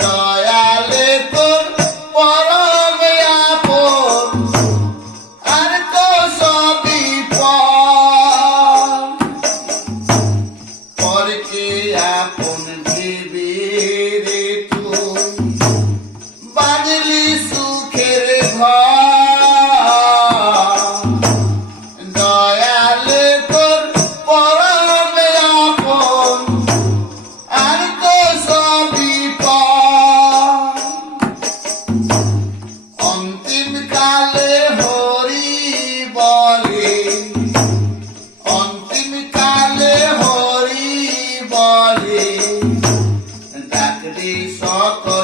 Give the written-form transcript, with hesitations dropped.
দয়ালে তোর পরম আপন আর তো সবই পরকে আপন ভেবে রে তুই বাঁধলি সুখের ঘর। দয়ালে তোর পরম আপন আর তো সবই অন্তিম কালে হরি বলে, অন্তিম কালে হরি বলে ডাকরি সকল